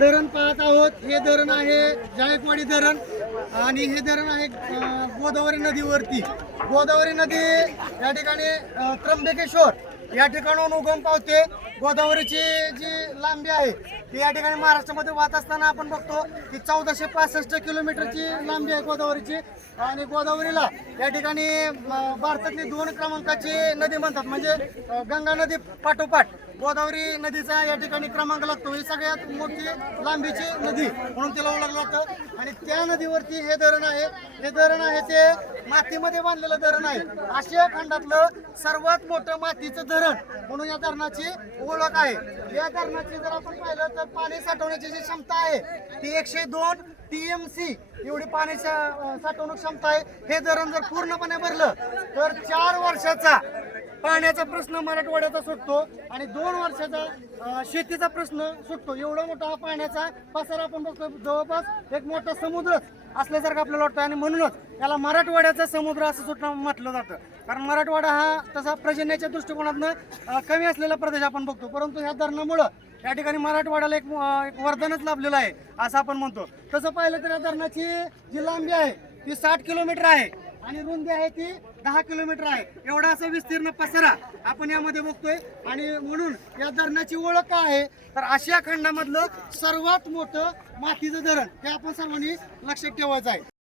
धरण पाहत आहोत. हे धरण आहे जायकवाडी धरण आणि हे धरण आहे गोदावरी नदीवरती. गोदावरी नदी या ठिकाणी त्र्यंबकेश्वर या ठिकाणाहून उगम पावते. गोदावरीची जी लांबी आहे ती या ठिकाणी महाराष्ट्रामध्ये वाहत असताना आपण बघतो की 1465 किलोमीटरची लांबी आहे गोदावरीची. आणि गोदावरीला या ठिकाणी भारतातली 2 क्रमांकाची नदी म्हणतात. म्हणजे गंगा नदी पाठोपाठ गोदावरी नदीचा या ठिकाणी क्रमांक लागतो. ही सगळ्यात मोठी लांबीची नदी म्हणून तिला ओळखलं जातं. आणि त्या नदीवरती हे धरण आहे. हे धरण आहे ते मातीमध्ये बांधलेलं धरण आहे. आशिया खंडातलं सर्वात मोठं मातीचं धरण म्हणून या धरणाची ओळख आहे. या धरणाची जर आपण पाहिलं तर पाणी साठवण्याची जी क्षमता आहे ती 102 TMC एवढी पाण्याच्या साठवणूक क्षमता आहे. हे धरण जर पूर्णपणे भरलं तर 4 वर्षाचा पाण्याचा प्रश्न मराठवाड्याचा सुटतो आणि 2 वर्षाचा शेतीचा प्रश्न सुटतो. एवढा मोठा पाण्याचा पसारा आपण बघतो. जवळपास एक मोठा समुद्रच असल्यासारखं आपल्याला वाटतं. आणि म्हणूनच त्याला मराठवाड्याचा समुद्र असं सुद्धा म्हटलं जातं. कारण मराठवाडा हा तसा पर्जन्याच्या दृष्टिकोनातनं कमी असलेला प्रदेश आपण बघतो. परंतु ह्या धरणामुळं या ठिकाणी मराठवाड्याला एक वरदानच लाभलेलं आहे असं आपण म्हणतो. तसं पाहिलं तर या धरणाची जी लांबी आहे ती 60 किलोमीटर आहे आणि रुंदी आहे ती 10 किलोमीटर आहे. एवढा असा विस्तीर्ण पसारा आपण यामध्ये बघतोय. आणि म्हणून या धरणाची ओळख काय आहे तर आशिया खंडामधलं सर्वात मोठं मातीचं धरण हे आपण सर्वांनी लक्षात ठेवायचं आहे.